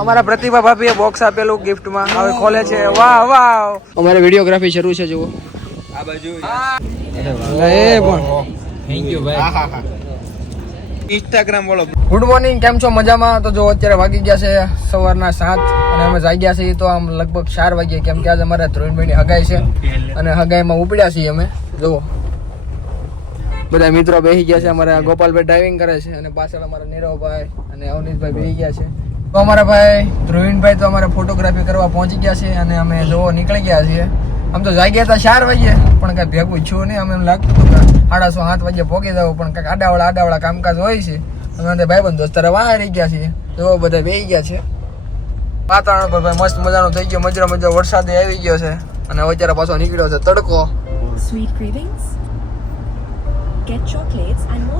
અમારા પ્રતિભા ભાભીએ બોક્સ આપેલું ગિફ્ટમાં હવે ખોલે છે. વાહ વાહ, અમારે વિડીયોગ્રાફી શરૂ છે. જુઓ આ બાજુ એ પણ થેન્ક યુ ભાઈ. ઇન્સ્ટાગ્રામ બોલો. ગુડ મોર્નિંગ, કેમ છો? મજામાં? તો જો અત્યારે વાગી ગયા છે સવારના 7 અને અમે જાગ્યા છીએ તો આમ લગભગ 4 વાગ્યે, કેમ કે આજે અમારે ધ્રુવીનભાઈની હગાઈ છે અને હગાઈમાં ઉપડ્યા છીએ અમે. જુઓ બધા મિત્રો બેસી ગયા છે. અમારા ગોપાલભાઈ ડ્રાઇવિંગ કરે છે અને પાછળ અમારા નીરવભાઈ અને અવનીશભાઈ બેસી ગયા છે. તો અમારા ભાઈ ધ્રુવીનભાઈ તો અમારે ફોટોગ્રાફી કરવા પહોંચી ગયા છે અને અમે જો નીકળી ગયા છીએ. આમ તો જાગ્યા હતા 4 વાગ્યે, પણ કાંઈ ભેગું છું નહીં. અમે એમ લાગતું હતું કે 7:30 વાગ્યે પહોંચી જવું, પણ કાંઈક આડાવાળા કામકાજ હોય છે. અમે ભાઈબંધ દોસ્તારે વાહ રહી ગયા છીએ. તો બધા બેસી ગયા છે. વાતાવરણ પર ભાઈ મસ્ત મજાનું થઈ ગયો. મજા વરસાદ આવી ગયો છે અને અત્યારે પાછો નીકળ્યો છે તડકો.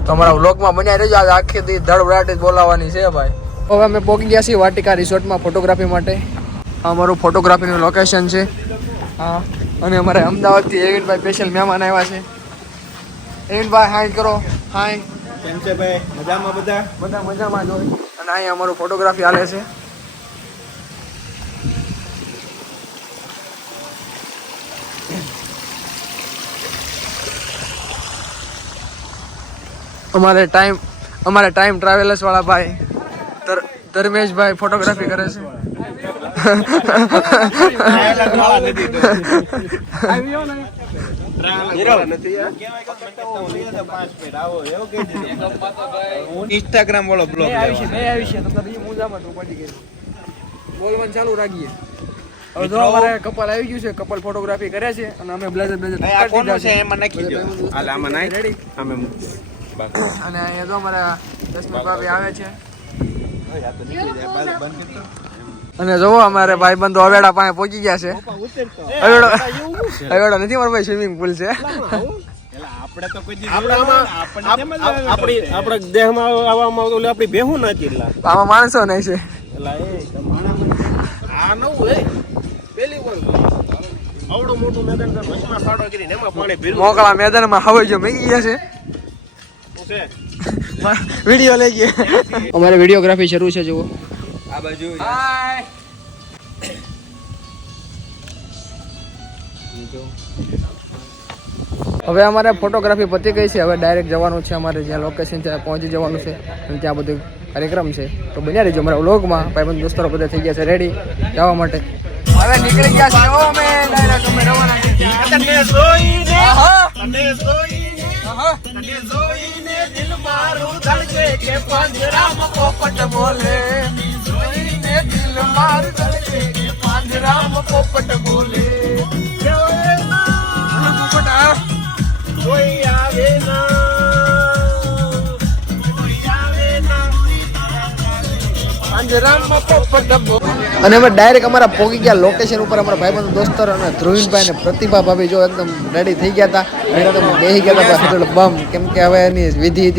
તમારા વ્લોગમાં બન્યા રહેજો. આજે આખી દી ધડબડાટ જ બોલાવવાની છે ભાઈ. હવે અમે પહોંચી ગયા છીએ વાટિકા રિસોર્ટમાં ફોટોગ્રાફી માટે. આ અમારું ફોટોગ્રાફીનું લોકેશન છે. હા, અને અમારે અમદાવાદથી એવિનભાઈ સ્પેશિયલ મહેમાન આવ્યા છે. એવિનભાઈ હાય કરો. હાય, કેમ છે ભાઈ? મજામાં? બધા મજામાં જ હોય. અને અહીંયા અમારું ફોટોગ્રાફી હાલે છે. અમારે ટાઈમ ટ્રાવેલર્સ વાળા ભાઈ ધર્મેશભાઈ ફોટોગ્રાફી કરે છે. ઇન્સ્ટાગ્રામ બોલો. બ્લોગ બોલવાનું ચાલુ રાખીએ. હવે જો અમારે કપલ આવી ગયું છે. કપલ ફોટોગ્રાફી કરે છે અને અમે બ્લેઝર એમાં નાખી દો. હાલ આમાં નાખ. રેડી. અમે અને અહીંયા જો અમારા દસમી ભાભી આવે છે. અને જો અમારે ભાઈબંધો અવેડા પાસે પહોંચી ગયા છે. અવેડો નથી મારો ભાઈ, સ્વિમિંગ પુલ છે. આપણા દેહમાં આવવામાં આપણી બેહું નથી. આમાં માણસો નહીં છે. મોકળા મેદાનમાં હવે જો મેગી ગયા છે. વિડીયો લઈ ગયા. અમારે વિડીયોગ્રાફી શરૂ છે. જુઓ આ બાજુ હવે અમારે ફોટોગ્રાફી પતી ગઈ છે. હવે ડાયરેક્ટ જવાનું છે. અમારે જ્યાં લોકેશન છે પહોંચી જવાનું છે અને ત્યાં બધું કાર્યક્રમ છે. તો બન્યા રહીજો અમારા વ્લોગમાં. ભાઈબંધ દોસ્તારો બધા થઈ ગયા છે રેડી જવા માટે. હવે નીકળી ગયા છે. અમે ડાયરેક્ટ અમે રવાના છીએ. દિલ મારું ધડકે કે પાંજરામાં પોપટ બોલે. દિલ મારું ધડકે કે પાંજરામાં પોપટ બોલે. કોઈ આવે ના, પાંજરામાં પોપટ બોલે. અને અમે ડાયરેક્ટ અમારા પહોંચી ગયા લોકેશન ઉપર. અમારા ભાઈબંધ દોસ્તર અને ધ્રુવીનભાઈ ને પ્રતિભા ભાભી જો એકદમ રેડી થઈ ગયા હતા. એના તો બેસી ગયા હતા બમ, કેમ કે હવે એની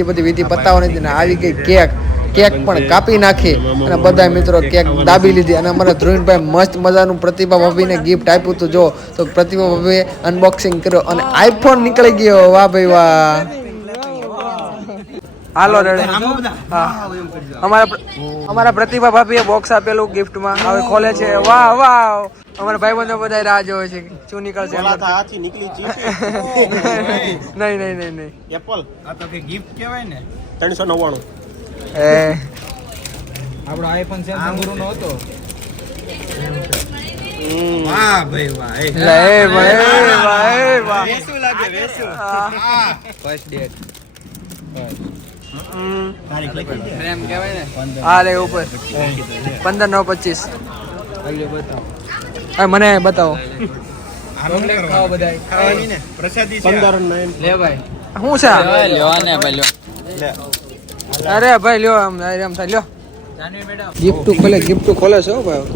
બધી વિધિ પતાવવાની હતી ને આવી ગઈ કેક પણ કાપી નાખી અને બધા મિત્રો કેક દાબી લીધી. અને અમારા ધ્રુવીનભાઈ મસ્ત મજાનું પ્રતિભા ભાભીને ગિફ્ટ આપ્યું હતું. જો તો પ્રતિભા ભાભીએ અનબોક્સિંગ કર્યો અને આઈફોન નીકળી ગયો. વાહ ભાઈ વાહ. હાલો રેડે. અમારા પ્રતિભા ભાભીએ બોક્સ આપેલું ગિફ્ટમાં હવે ખોલે છે. વાહ વાહ, અમારા ભાઈબંધો બધા રાહ જોવે છે શું નીકળશે. નહીં એપલ આ તો કે ગિફ્ટ કહેવાય ને. 399 આપણો આઈફોન સેમસંગ નો હતો. વાહ ભાઈ વાહ. લે ભાઈ વાહ. વેસુ લાગે વેસુ. ફર્સ્ટ ડેટ તારીખ લખી દે. પ્રેમ કહેવાય ને. હા લે ઉપર 15/9/25. મને બતાવો. ખાઓ બધા. ખાવાની ને પ્રસાદી છે. 15/9 લે ભાઈ. શું છે? લ્યો ને ભાઈ લ્યો. લે. અરે ભાઈ લ્યો આમ થાય લ્યો. જાનવી મેડમ ગિફ્ટ ખોલે છે હો ભાઈ.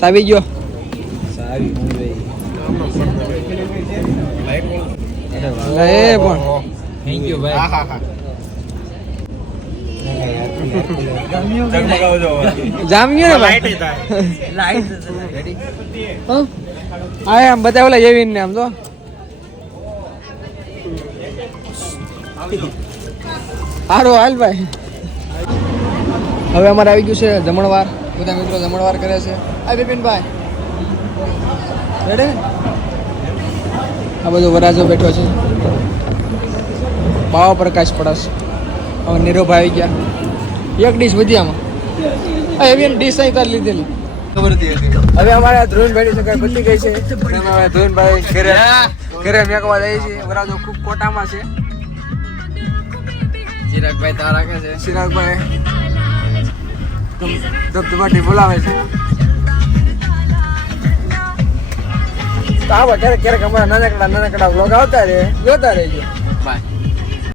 સાવી ગયો. સાવી પણ થેન્ક યુ ભાઈ. હા જામ્યું ને ભાઈ. Light ready. હા આમ બધા ઓલા એવીન ને આમ તો હારો હાલ ભાઈ. હવે અમારે આવી ગયું છે જમણવાર. બધા મિત્રો જમણવાર કરે છે. આ બિપિનભાઈ રેડી. આ બધો વરાજો બેઠો છે. બાવા પ્રકાશ પડસ. હવે નીરોભાઈ આવી ગયા. એક ડીશ વધી આમાં. એવી ડીશ અહીં તાર લીધેલી. હવે અમારે ધ્રુવનભાઈ ની સગાઈ બધી ગઈ છે. હવે ધ્રુવનભાઈ ઘરે મેકવા જાય છે. વરાજો ખૂબ કોટામાં છે. ચિરાગભાઈ તારા કે છે. ચિરાગભાઈ ધબધબાટી બોલાવે છે. તો આવા ક્યારેક ક્યારેક અમારા નાનકડા વ્લોગ આવતા રહે, જોતા રહેજો.